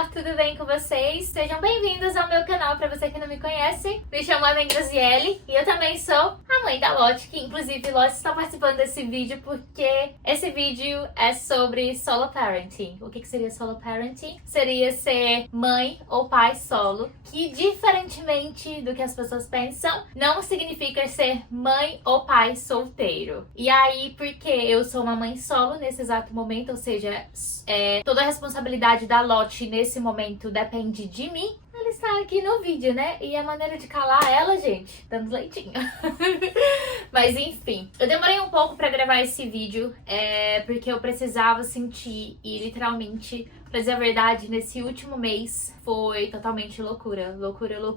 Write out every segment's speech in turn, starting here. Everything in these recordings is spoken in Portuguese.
Olá, tudo bem com vocês? Sejam bem-vindos ao meu canal. Para você que não me conhece, me chamo Ana Graziele e eu também sou a mãe da Lotte, que inclusive Lotte está participando desse vídeo porque esse vídeo é sobre solo parenting. O que seria solo parenting? Seria ser mãe ou pai solo, que diferentemente do que as pessoas pensam, não significa ser mãe ou pai solteiro. E aí, porque eu sou uma mãe solo nesse exato momento, ou seja, toda a responsabilidade da Lotte nesse momento depende de mim. Ela está aqui no vídeo, né? E a maneira de calar ela, gente, dando leitinho. Mas enfim, eu demorei um pouco pra gravar esse vídeo, porque eu precisava sentir e literalmente, pra dizer a verdade, nesse último mês foi totalmente loucura. Loucura. No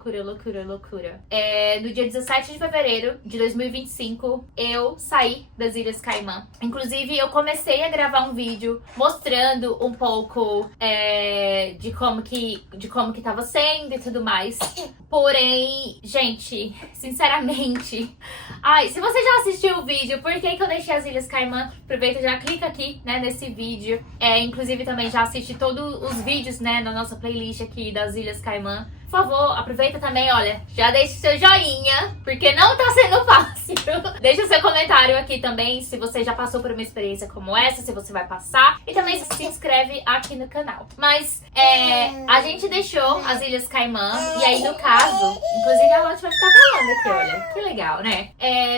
dia 17 de fevereiro de 2025, eu saí das Ilhas Caimã. Inclusive, eu comecei a gravar um vídeo mostrando um pouco de como que tava sendo e tudo mais. Porém, gente, sinceramente... Ai, se você já assistiu o vídeo, por que eu deixei as Ilhas Caimã? Aproveita e já clica aqui, né, nesse vídeo. Inclusive, também já assiste todos os vídeos, né, na nossa playlist aqui das Ilhas Caimã. Por favor, aproveita também, olha, já deixa o seu joinha, porque não tá sendo fácil. Deixa o seu comentário aqui também, se você já passou por uma experiência como essa, se você vai passar. E também se inscreve aqui no canal. Mas, a gente deixou as Ilhas Caimã, e aí no caso, inclusive a Lotte vai ficar falando aqui, olha, que legal, né?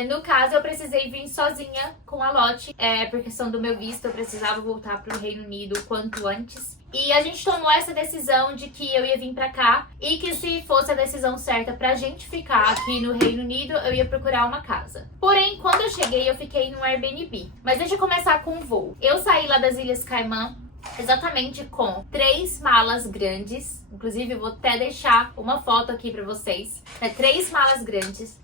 No caso, eu precisei vir sozinha com a Lotte, por questão do meu visto, eu precisava voltar pro Reino Unido o quanto antes. E a gente tomou essa decisão de que eu ia vir pra cá e que se fosse a decisão certa pra gente ficar aqui no Reino Unido, eu ia procurar uma casa. Porém, quando eu cheguei, eu fiquei no Airbnb. Mas deixa eu começar com o voo. Eu saí lá das Ilhas Caimã exatamente com 3 malas grandes. Inclusive, eu vou até deixar uma foto aqui pra vocês. 3 malas grandes.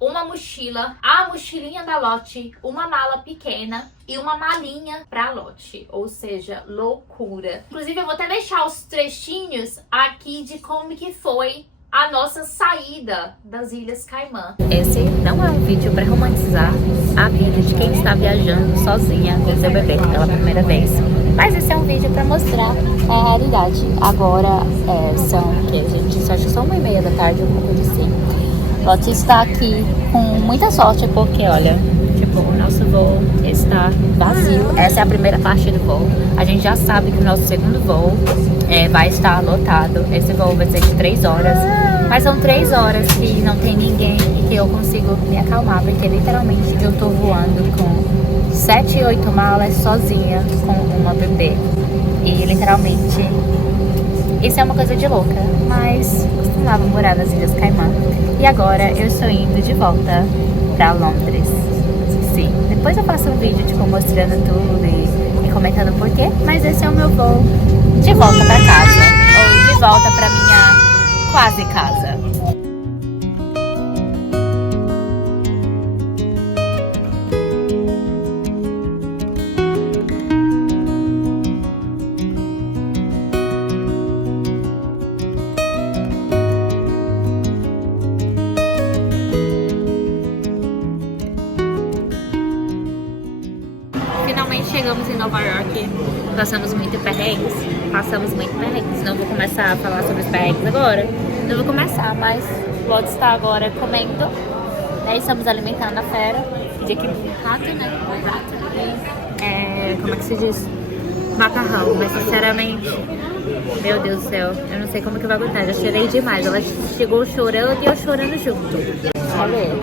Uma mochila, a mochilinha da Lotte, uma mala pequena e uma malinha pra Lotte. Ou seja, loucura. Inclusive, eu vou até deixar os trechinhos aqui de como que foi a nossa saída das Ilhas Caimã. Esse não é um vídeo pra romantizar a vida de quem está viajando sozinha com seu bebê pela primeira vez. Mas esse é um vídeo pra mostrar a realidade. Agora são, gente, acho que são 1h30 da tarde, alguma coisa assim. Lotte está aqui com muita sorte, porque olha, tipo, o nosso voo está vazio. Essa é a primeira parte do voo. A gente já sabe que o nosso segundo voo vai estar lotado. Esse voo vai ser de 3 horas. Mas são 3 horas que não tem ninguém e que eu consigo me acalmar, porque literalmente eu tô voando com 7, 8 malas sozinha com uma bebê. E literalmente isso é uma coisa de louca, mas costumava morar nas Ilhas Caimã. E agora eu estou indo de volta pra Londres. Sim, depois eu faço um vídeo tipo mostrando tudo e comentando o porquê, mas esse é o meu voo de volta pra casa, ou de volta pra minha quase casa. Finalmente chegamos em Nova York. Passamos muito perrengues. Não vou começar a falar sobre os perrengues agora. Não vou começar, mas o Lotte está agora comendo. Estamos alimentando a fera. De aqui rato, né? Como é que se diz? Macarrão. Mas sinceramente, meu Deus do céu, eu não sei como que vai aguentar. Já chorei demais. Ela chegou chorando e eu chorando junto. Olha.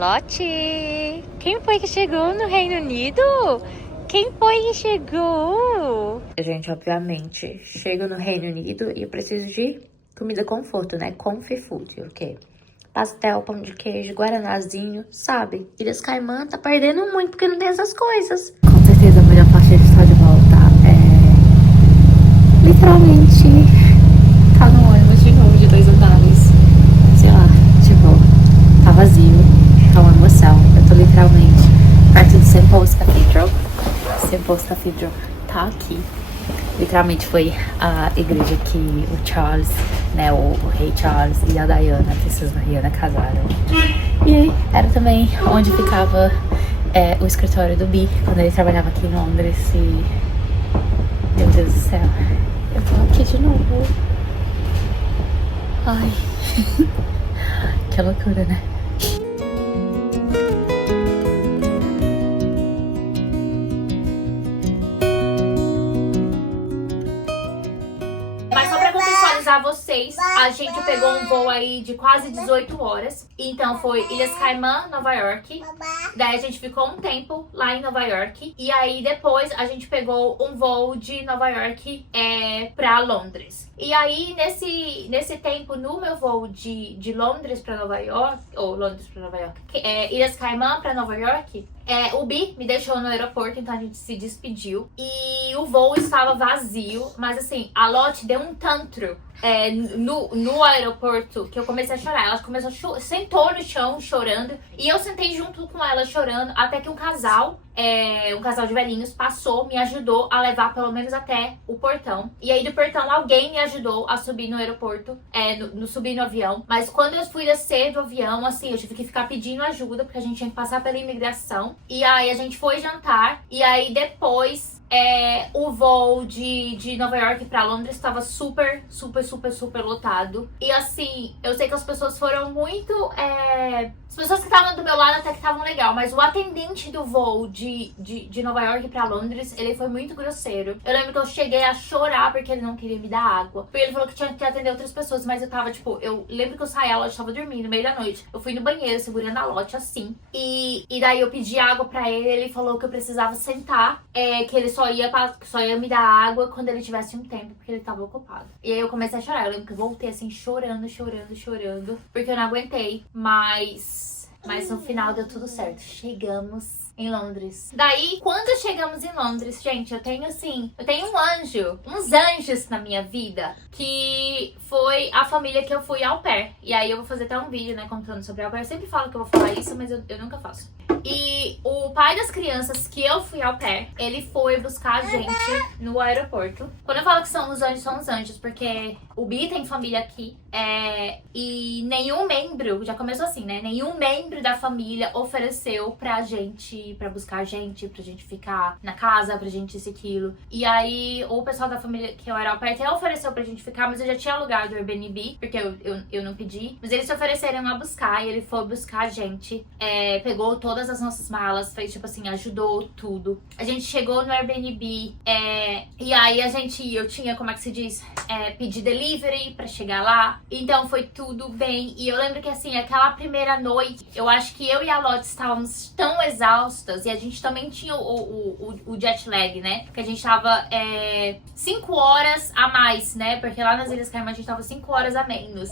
Lotte, quem foi que chegou no Reino Unido? Quem foi que chegou? Gente, obviamente, chego no Reino Unido e eu preciso de comida conforto, né? Comfy food, ok? Pastel, pão de queijo, guaranazinho, sabe? Ilhas Caimã tá perdendo muito porque não tem essas coisas. Com certeza a melhor parte de estar de volta literalmente tá no ônibus de novo de 2 andares. Sei lá, tipo, tá vazio, tá uma emoção. Eu tô literalmente perto do St. Paul's Cathedral. St. Paul's Cathedral tá aqui. Literalmente foi a igreja que o Charles, né, o rei Charles e a Diana, a princesa Diana, casaram. E aí era também onde ficava o escritório do Bi, quando ele trabalhava aqui em Londres. E meu Deus do céu, eu tô aqui de novo. Ai, que loucura, né? Mas só pra contextualizar vocês, a gente pegou um voo aí de quase 18 horas. Então foi Ilhas Caimã, Nova York. Daí a gente ficou um tempo lá em Nova York. E aí depois a gente pegou um voo de Nova York pra Londres. E aí nesse tempo, no meu voo de Londres pra Nova York, ou Londres pra Nova York, Ilhas Caimã pra Nova York, o Bi me deixou no aeroporto, então a gente se despediu. E o voo estava vazio, mas assim, a Lotte deu um tantrum no aeroporto, que eu comecei a chorar. Ela começou sentou no chão chorando, e eu sentei junto com ela chorando, até que um casal de velhinhos passou, me ajudou a levar pelo menos até o portão. E aí do portão alguém me ajudou a subir no aeroporto, subir no avião. Mas quando eu fui descer do avião, assim, eu tive que ficar pedindo ajuda, porque a gente tinha que passar pela imigração. E aí a gente foi jantar, e aí depois o voo de Nova York pra Londres estava super lotado. E assim, eu sei que as pessoas foram muito... As pessoas que estavam do meu lado até que estavam legal, mas o atendente do voo de Nova York pra Londres, ele foi muito grosseiro. Eu lembro que eu cheguei a chorar porque ele não queria me dar água. Porque ele falou que tinha que atender outras pessoas, mas eu tava, tipo... Eu lembro que eu saí, a Lotte tava dormindo no meio da noite. Eu fui no banheiro segurando a Lotte assim. E daí eu pedi água pra ele falou que eu precisava sentar, que ele só ia me dar água quando ele tivesse um tempo, porque ele tava ocupado. E aí eu comecei a chorar. Eu lembro que eu voltei assim, chorando, porque eu não aguentei. Mas no final deu tudo certo. Chegamos em Londres. Daí, quando chegamos em Londres, gente, eu tenho uns anjos na minha vida, que foi a família que eu fui au pair. E aí eu vou fazer até um vídeo, né, contando sobre au pair. Eu sempre falo que eu vou falar isso, mas eu nunca faço. E o pai das crianças que eu fui au pair, ele foi buscar a gente no aeroporto. Quando eu falo que são os anjos, porque o Bi tem família aqui. E nenhum membro, já começou assim, né? Nenhum membro da família ofereceu pra buscar a gente, pra gente ficar na casa, pra gente isso e aquilo. E aí, o pessoal da família que eu era au pair até ofereceu pra gente ficar, mas eu já tinha alugado o Airbnb, porque eu não pedi. Mas eles se ofereceram a buscar, e ele foi buscar a gente. Pegou todas as nossas malas, fez tipo assim, ajudou tudo. A gente chegou no Airbnb, e aí eu tinha, como é que se diz? Pedir delivery pra chegar lá. Então foi tudo bem. E eu lembro que assim, aquela primeira noite, eu acho que eu e a Lotte estávamos tão exaustas, e a gente também tinha o jet lag, né? Porque a gente tava 5 horas a mais, né? Porque lá nas Ilhas Caimã a gente tava 5 horas a menos.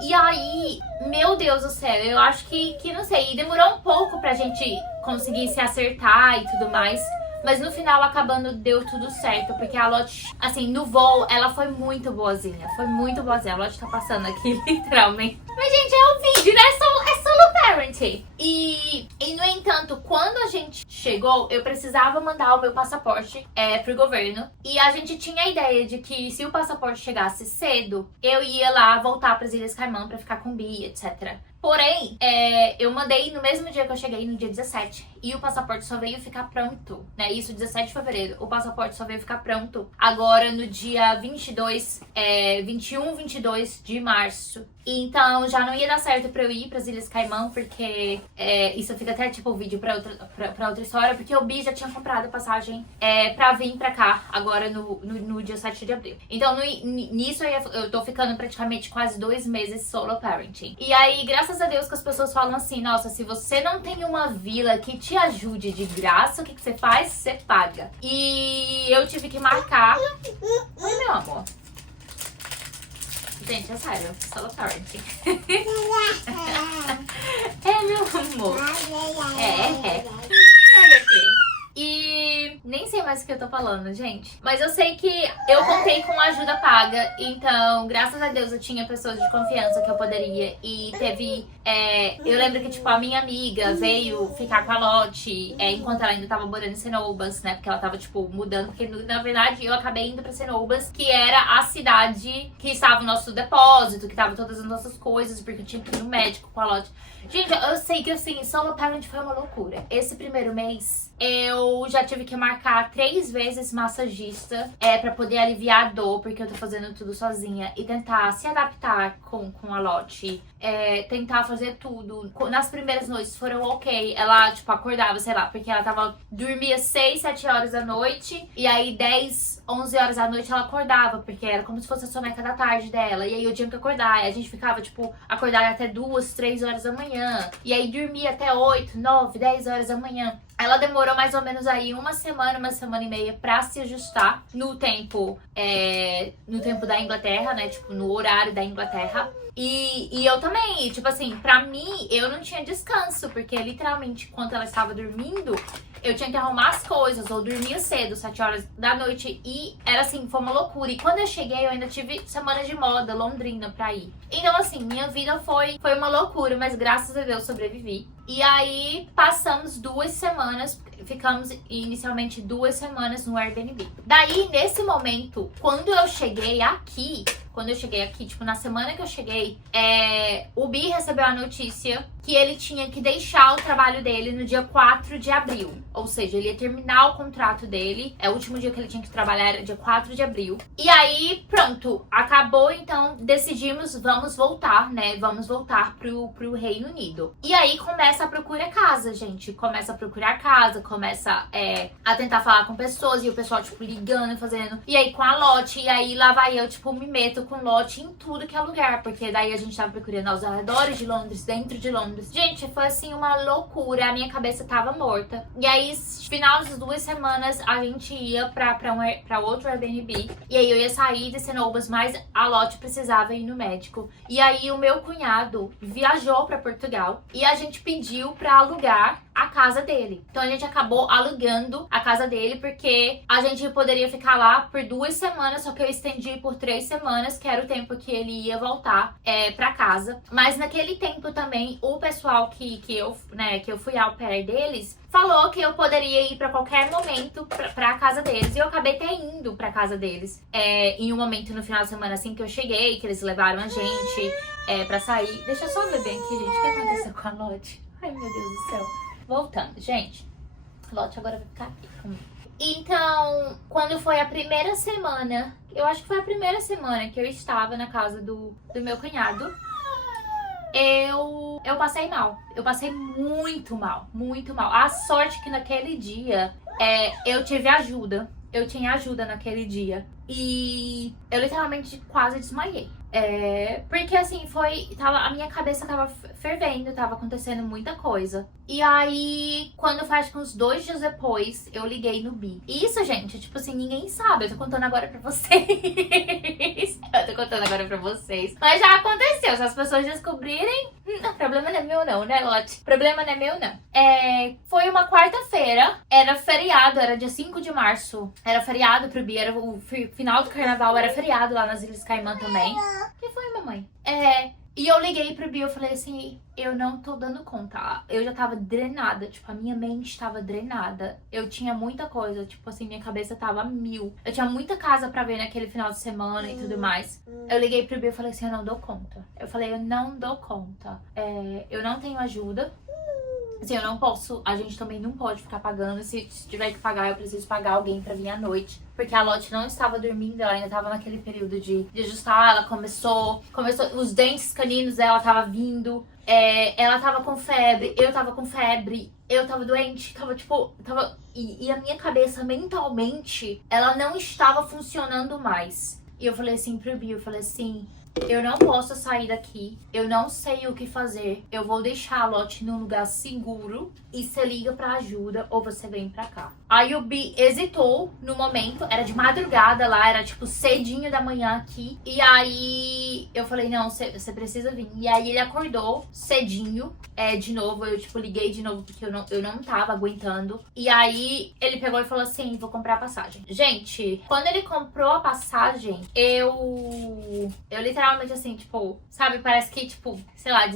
E aí, meu Deus do céu, eu acho que não sei, demorou um pouco pra gente conseguir se acertar e tudo mais. Mas no final, acabando, deu tudo certo. Porque a Lotte, assim, no voo, ela foi muito boazinha. Foi muito boazinha. A Lotte tá passando aqui, literalmente. Mas, gente, é um vídeo, né? É solo parenting. E, no entanto, quando a gente chegou, eu precisava mandar o meu passaporte pro governo. E a gente tinha a ideia de que se o passaporte chegasse cedo, eu ia lá voltar pras Ilhas Caimã pra ficar com o Bi, etc. Porém, eu mandei no mesmo dia que eu cheguei, no dia 17. E o passaporte só veio ficar pronto, né? Isso, 17 de fevereiro. O passaporte só veio ficar pronto agora no dia 22 de março. Então, já não ia dar certo pra eu ir pras Ilhas Caimã, porque isso fica até tipo vídeo pra outra história, porque o Bi já tinha comprado a passagem pra vir pra cá, agora no dia 7 de abril. Então, nisso eu tô ficando praticamente quase 2 meses solo parenting. E aí, graças a Deus que as pessoas falam assim, nossa, se você não tem uma vila que te ajude de graça, o que você faz? Você paga. E eu tive que marcar... Oi, meu amor. Gente, é sério, solo parenting. Meu amor. Sabe aqui? E Nem sei mais o que eu tô falando, gente. Mas eu sei que eu contei com ajuda paga. Então, graças a Deus, eu tinha pessoas de confiança que eu poderia. E teve... eu lembro que, tipo, a minha amiga veio ficar com a Lotte enquanto ela ainda tava morando em Cenobas, né? Porque ela tava, tipo, mudando. Porque, na verdade, eu acabei indo pra Cenobas, que era a cidade que estava o nosso depósito, que tava todas as nossas coisas, porque eu tinha que ir no médico com a Lotte. Gente, eu sei que, assim, solo parent foi uma loucura. Esse primeiro mês, eu já tive que marcar 3 vezes massagista pra poder aliviar a dor, porque eu tô fazendo tudo sozinha. E tentar se adaptar com a Lotte. Tentar fazer tudo. Nas primeiras noites foram ok. Ela, tipo, acordava, sei lá, porque ela dormia 6, 7 horas da noite. E aí 10, 11 horas da noite ela acordava, porque era como se fosse a soneca da tarde dela. E aí eu tinha que acordar. E a gente ficava, tipo, acordada até 2, 3 horas da manhã. E aí dormia até 8, 9, 10 horas da manhã. Ela demorou mais ou menos aí uma semana e meia pra se ajustar no tempo da Inglaterra, né? Tipo, no horário da Inglaterra. E eu também, tipo assim, pra mim, eu não tinha descanso, porque literalmente, quando ela estava dormindo, eu tinha que arrumar as coisas, ou dormia cedo, 7 horas da noite, e era assim, foi uma loucura. E quando eu cheguei, eu ainda tive semana de moda, Londrina, pra ir. Então, assim, minha vida foi uma loucura, mas graças a Deus sobrevivi. E aí, passamos 2 semanas, ficamos inicialmente 2 semanas no Airbnb. Daí, nesse momento, quando eu cheguei aqui, tipo, na semana que eu cheguei, o Bi recebeu a notícia que ele tinha que deixar o trabalho dele no dia 4 de abril. Ou seja, ele ia terminar o contrato dele. O último dia que ele tinha que trabalhar era dia 4 de abril. E aí, pronto, acabou, então decidimos, vamos voltar, né? Vamos voltar pro Reino Unido. E aí começa a procurar casa, gente. Começa a procurar casa, começa a tentar falar com pessoas. E o pessoal, tipo, ligando, fazendo. E aí com a Lotte, e aí lá vai eu, tipo, me meto com Lotte em tudo que é lugar. Porque daí a gente tava procurando aos arredores de Londres, dentro de Londres. Gente, foi assim uma loucura. A minha cabeça tava morta. E aí, final das 2 semanas, a gente ia pra outro Airbnb. E aí eu ia sair de Cenobas, mas a Lotte precisava ir no médico. E aí o meu cunhado viajou pra Portugal. E a gente pediu pra alugar a casa dele. Então a gente acabou alugando a casa dele, porque a gente poderia ficar lá por 2 semanas, só que eu estendi por 3 semanas, que era o tempo que ele ia voltar pra casa. Mas naquele tempo também, o pessoal que eu fui ao pair deles, falou que eu poderia ir pra qualquer momento pra casa deles. E eu acabei até indo pra casa deles. Em um momento no final de semana, assim que eu cheguei, que eles levaram a gente pra sair. Deixa eu só ver bem aqui, gente, o que aconteceu com a Lotte? Ai, meu Deus do céu. Voltando, gente. Lotte agora vai ficar aqui comigo. Então, quando foi a primeira semana, eu acho que foi a primeira semana que eu estava na casa do meu cunhado, eu passei mal. Eu passei muito mal, muito mal. A sorte que naquele dia eu tive ajuda. Eu tinha ajuda naquele dia. E eu literalmente quase desmaiei. Porque assim, a minha cabeça tava fervendo, tava acontecendo muita coisa. E aí, quando faz uns 2 dias depois, eu liguei no Bi. Isso, gente, tipo assim, ninguém sabe. Eu tô contando agora pra vocês. Mas já aconteceu. Se as pessoas descobrirem, o problema não é meu não, né, Lotte? O problema não é meu não. Foi uma quarta-feira, era feriado, era dia 5 de março. Era feriado pro Bi, era o final do carnaval, era feriado lá nas Ilhas Caimã também. O que foi, mamãe? E eu liguei pro Bi, eu falei assim, eu não tô dando conta. Eu já tava drenada, tipo, a minha mente tava drenada. Eu tinha muita coisa, tipo assim, minha cabeça tava 1000. Eu tinha muita casa pra ver naquele final de semana e tudo mais. Eu liguei pro Bi, eu falei assim, eu não dou conta. Eu falei, eu não dou conta. Eu não tenho ajuda. Assim, eu não posso, a gente também não pode ficar pagando. Se tiver que pagar, eu preciso pagar alguém pra vir à noite. Porque a Lotte não estava dormindo, ela ainda tava naquele período de ajustar. Ela começou, os dentes caninos dela tava vindo. Ela tava com febre, eu tava com febre. Eu tava doente, e a minha cabeça mentalmente, ela não estava funcionando mais. E eu falei assim pro Bi, eu falei assim, eu não posso sair daqui, eu não sei o que fazer, eu vou deixar a Lotte num lugar seguro e você liga pra ajuda ou você vem pra cá. Aí o Bi hesitou no momento, era de madrugada lá, era tipo cedinho da manhã aqui. E aí eu falei, não, você precisa vir. E aí ele acordou cedinho, de novo, eu tipo liguei de novo porque eu não tava aguentando. E aí ele pegou e falou assim, vou comprar a passagem. Gente, quando ele comprou a passagem, eu literalmente assim, tipo, sabe, parece que tipo, sei lá,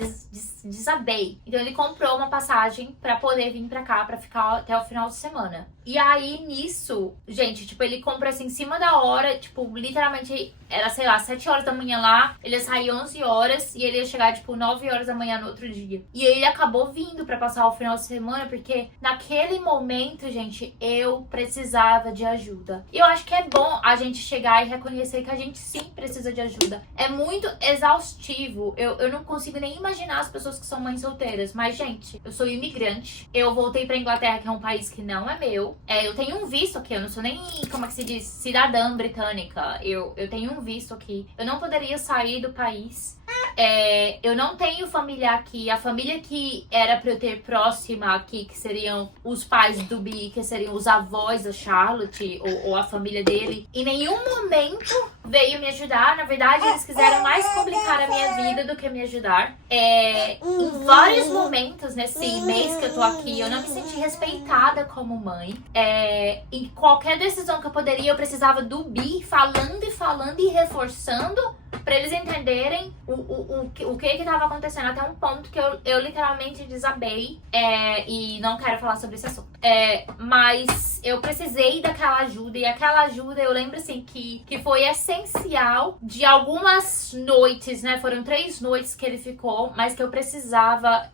desabei. Então ele comprou uma passagem pra poder vir pra cá, pra ficar até o final de semana. E aí, nisso, gente, tipo, ele comprou assim, em cima da hora, tipo, literalmente, era, sei lá, 7 horas da manhã lá, ele ia sair 11 horas e ele ia chegar, tipo, 9 horas da manhã no outro dia. E ele acabou vindo pra passar o final de semana, porque naquele momento, gente, eu precisava de ajuda. E eu acho que é bom a gente chegar e reconhecer que a gente sim precisa de ajuda. É muito exaustivo, eu não consigo nem imaginar as pessoas que são mães solteiras, mas, gente, eu sou imigrante, eu voltei pra Inglaterra, que é um país que não é meu. Eu tenho um visto aqui, eu não sou nem, como é que se diz, cidadã britânica. Eu tenho um visto aqui. Eu não poderia sair do país. Eu não tenho familiar aqui. A família que era pra eu ter próxima aqui, que seriam os pais do Bi, que seriam os avós da Charlotte, ou a família dele, em nenhum momento veio me ajudar. Na verdade, eles quiseram mais complicar a minha vida do que me ajudar. Em vários momentos nesse mês que eu tô aqui, eu não me senti respeitada como mãe. Em qualquer decisão que eu poderia, eu precisava do Bi falando e reforçando pra eles entenderem o que tava acontecendo, até um ponto que eu literalmente desabei, e não quero falar sobre esse assunto. Mas eu precisei daquela ajuda, e aquela ajuda eu lembro assim que foi essencial de algumas noites, né? Foram 3 noites que ele ficou, mas que eu precisava,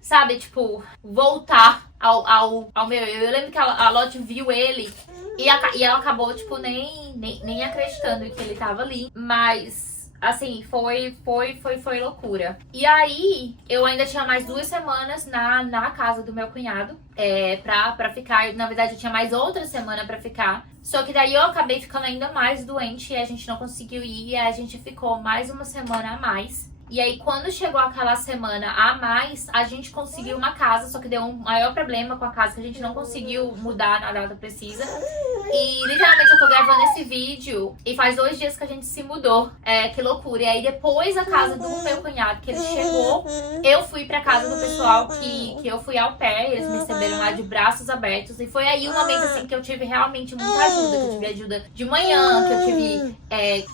sabe, tipo, voltar ao meu. Eu lembro que a Lotte viu ele e ela acabou, tipo, nem acreditando que ele tava ali. Mas, assim, foi loucura. E aí, eu ainda tinha mais 2 semanas na casa do meu cunhado, pra ficar. Na verdade, eu tinha mais outra semana pra ficar. Só que daí eu acabei ficando ainda mais doente e a gente não conseguiu ir. E a gente ficou mais uma semana a mais. E aí, quando chegou aquela semana a mais, a gente conseguiu uma casa, só que deu um maior problema com a casa, que a gente não conseguiu mudar na data precisa. E, literalmente, eu tô gravando esse vídeo e faz 2 dias que a gente se mudou. Que loucura. E aí, depois da casa do meu cunhado, que ele chegou, eu fui pra casa do pessoal que eu fui au pair. Eles me receberam lá de braços abertos. E foi aí um momento, assim, que eu tive realmente muita ajuda. Que eu tive ajuda de manhã, que eu tive...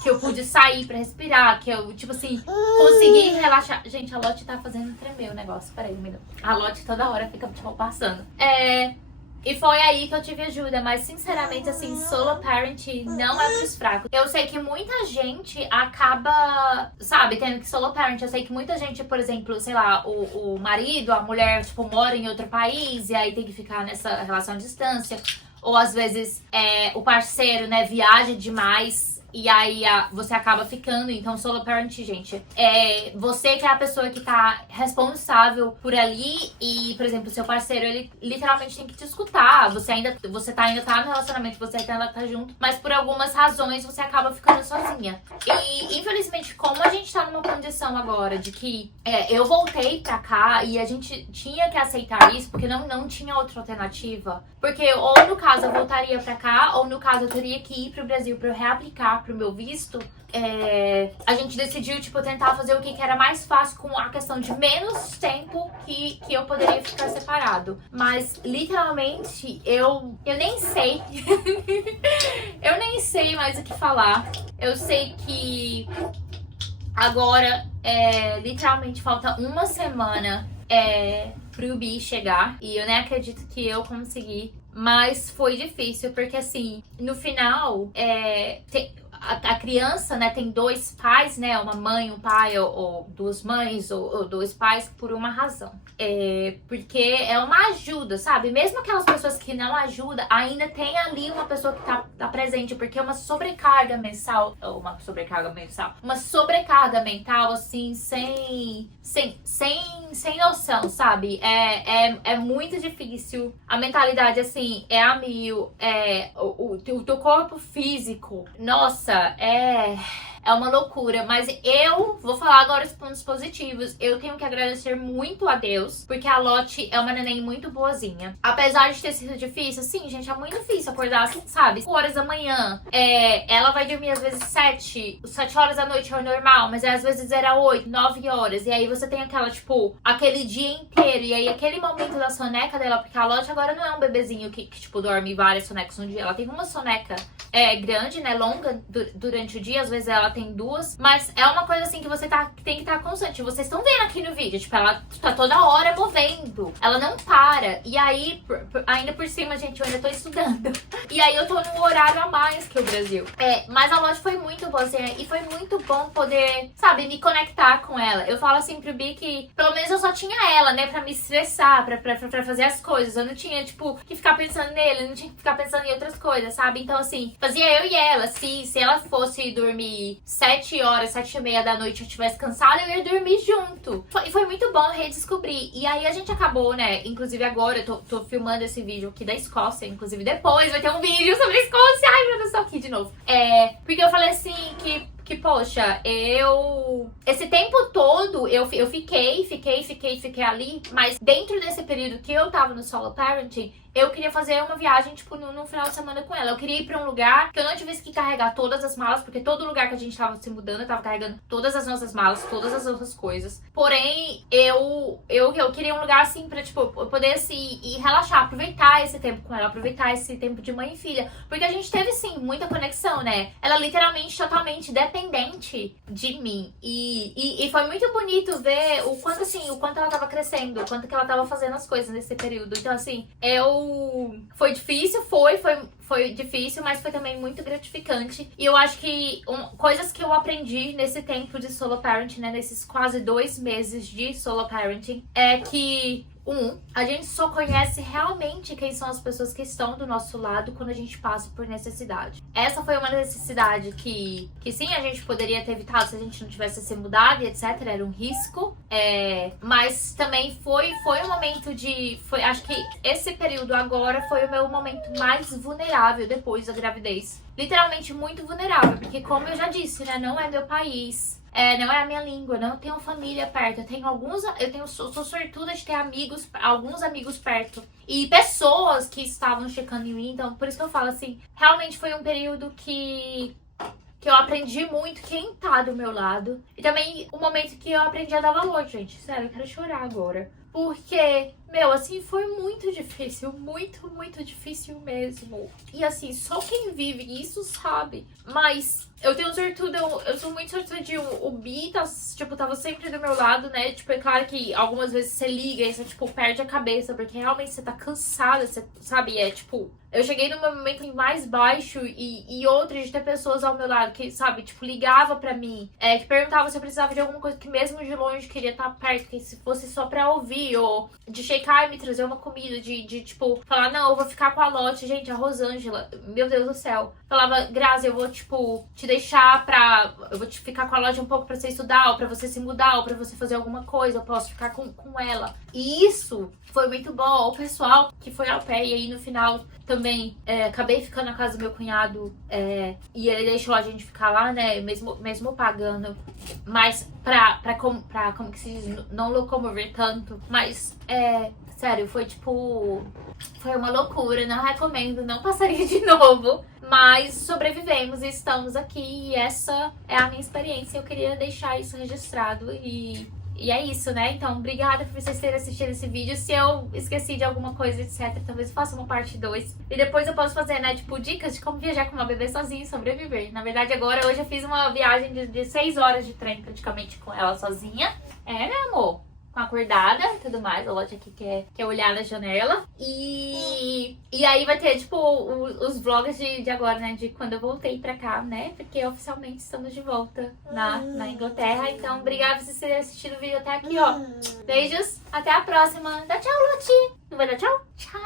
que eu pude sair pra respirar, que eu, tipo assim, consegui relaxar. Gente, a Lotte tá fazendo tremer o negócio. Peraí, um minuto. A Lotte toda hora fica, tipo, passando. E foi aí que eu tive ajuda, mas sinceramente, assim, solo parent não é pros fracos. Eu sei que muita gente acaba, sabe, tendo que solo parent. Eu sei que muita gente, por exemplo, sei lá, o marido, a mulher, tipo, mora em outro país e aí tem que ficar nessa relação à distância. Ou às vezes o parceiro, né, viaja demais. E aí você acaba ficando. Então, solo parent, gente, você que é a pessoa que tá responsável por ali. E, por exemplo, seu parceiro, ele literalmente tem que te escutar. Você ainda tá no relacionamento, você ainda tá junto, mas por algumas razões você acaba ficando sozinha. E, infelizmente, como a gente tá numa condição agora de que eu voltei pra cá e a gente tinha que aceitar isso, porque não tinha outra alternativa. Porque ou no caso eu voltaria pra cá, ou no caso eu teria que ir pro Brasil pra eu reaplicar pro meu visto. A gente decidiu, tipo, tentar fazer o que era mais fácil, com a questão de menos tempo que eu poderia ficar separado. Mas, literalmente, eu nem sei. Eu nem sei mais o que falar. Eu sei que agora, literalmente, falta uma semana pro Bi chegar. E eu nem acredito que eu consegui. Mas foi difícil, porque assim, no final, a criança, né, tem 2 pais, né, uma mãe, um pai, ou 2 mães, ou 2 pais, por uma razão. Porque é uma ajuda, sabe? Mesmo aquelas pessoas que não ajudam, ainda tem ali uma pessoa que tá presente, porque é uma sobrecarga mensal, uma sobrecarga mental, assim, sem noção, sabe? É muito difícil. A mentalidade, assim, é a mil, o teu corpo físico, nossa, é uma loucura. Mas eu vou falar agora os pontos positivos. Eu tenho que agradecer muito a Deus, porque a Lotte é uma neném muito boazinha. Apesar de ter sido difícil, sim, gente, é muito difícil acordar, sabe, 5 horas da manhã. Ela vai dormir às vezes 7 horas da noite é o normal, mas às vezes era 8, 9 horas. E aí você tem aquela, tipo, aquele dia inteiro. E aí aquele momento da soneca dela, porque a Lotte agora não é um bebezinho que tipo, dorme várias sonecas no dia. Ela tem uma soneca grande, né, longa durante o dia. Às vezes ela tem 2. Mas é uma coisa assim que você tem que estar constante. Vocês estão vendo aqui no vídeo, tipo, ela tá toda hora movendo. Ela não para. E aí, ainda por cima, gente, eu ainda tô estudando. E aí eu tô num horário a mais que o Brasil. Mas a Lotte foi muito boazinha e foi muito bom poder, sabe, me conectar com ela. Eu falo assim pro Bi que pelo menos eu só tinha ela, né, pra me estressar, pra fazer as coisas. Eu não tinha, tipo, que ficar pensando nele, não tinha que ficar pensando em outras coisas, sabe? Então, assim, fazia eu e ela. Se ela fosse dormir 7 horas, 7h30 da noite, eu estivesse cansada, eu ia dormir junto. E foi muito bom redescobrir. E aí a gente acabou, né, inclusive agora, eu tô filmando esse vídeo aqui da Escócia, inclusive depois vai ter um vídeo sobre a Escócia. Ai, meu Deus, tô aqui de novo. Porque eu falei assim que, poxa, esse tempo todo eu fiquei ali, mas dentro desse período que eu tava no solo parenting, eu queria fazer uma viagem, tipo, no final de semana com ela. Eu queria ir pra um lugar que eu não tivesse que carregar todas as malas, porque todo lugar que a gente tava se mudando, eu tava carregando todas as nossas malas, todas as outras coisas. Porém, eu queria um lugar, assim, pra, tipo, eu poder, assim, ir relaxar, aproveitar esse tempo com ela, aproveitar esse tempo de mãe e filha. Porque a gente teve, sim, muita conexão, né? Ela literalmente, totalmente dependente de mim. E foi muito bonito ver o quanto, assim, o quanto ela tava crescendo, o quanto que ela tava fazendo as coisas nesse período. Então, assim, foi difícil, foi difícil, mas foi também muito gratificante. E eu acho que coisas que eu aprendi nesse tempo de solo parenting, né, nesses quase 2 meses de solo parenting, é que a gente só conhece realmente quem são as pessoas que estão do nosso lado quando a gente passa por necessidade. Essa foi uma necessidade que sim, a gente poderia ter evitado se a gente não tivesse se mudado e etc. Era um risco. Mas também foi um momento acho que esse período agora foi o meu momento mais vulnerável depois da gravidez. Literalmente muito vulnerável, porque como eu já disse, né, não é meu país. Não é a minha língua, não tenho família perto. Sou sortuda de ter alguns amigos perto. E pessoas que estavam checando em mim. Então, por isso que eu falo assim, realmente foi um período que eu aprendi muito quem tá do meu lado. E também o momento que eu aprendi a dar valor, gente. Sério, eu quero chorar agora. Porque, assim, foi muito difícil. Muito, muito difícil mesmo. E assim, só quem vive isso sabe. Mas eu tenho sortuda, eu sou muito sortuda. O Bi tava sempre do meu lado, né? Tipo, é claro que algumas vezes você liga e você, tipo, perde a cabeça. Porque realmente você tá cansada, você, sabe? Eu cheguei num momento mais baixo e outro de ter pessoas ao meu lado que, sabe, tipo, ligava pra mim, que perguntava se eu precisava de alguma coisa, que mesmo de longe queria estar perto, que se fosse só pra ouvir, ou de checar e me trazer uma comida, de tipo, falar, não, eu vou ficar com a Lotte, gente, a Rosângela, meu Deus do céu. Falava, Grazi, eu vou, tipo, te deixar eu vou te ficar com a Lotte um pouco pra você estudar, ou pra você se mudar, ou pra você fazer alguma coisa, eu posso ficar com ela. E isso foi muito bom. O pessoal que foi ao pé, e aí no final também acabei ficando na casa do meu cunhado, e ele deixou a gente ficar lá, né, mesmo pagando, mas como que se diz, não locomover tanto, mas sério, foi tipo, foi uma loucura, não recomendo, não passaria de novo, mas sobrevivemos e estamos aqui, e essa é a minha experiência. Eu queria deixar isso registrado e é isso, né? Então, obrigada por vocês terem assistido esse vídeo. Se eu esqueci de alguma coisa, etc., talvez eu faça uma parte 2. E depois eu posso fazer, né, tipo, dicas de como viajar com uma bebê sozinha e sobreviver. Na verdade, hoje eu fiz uma viagem de 6 horas de trem, praticamente, com ela sozinha. Né, amor? Com acordada e tudo mais. A Lotte aqui quer olhar na janela. E aí vai ter, tipo, os vlogs de agora, né? De quando eu voltei pra cá, né? Porque oficialmente estamos de volta na Inglaterra. Então, obrigada por vocês terem assistido o vídeo até aqui, ó. Beijos, até a próxima. Dá tchau, Lotte. Não vai dar tchau? Tchau!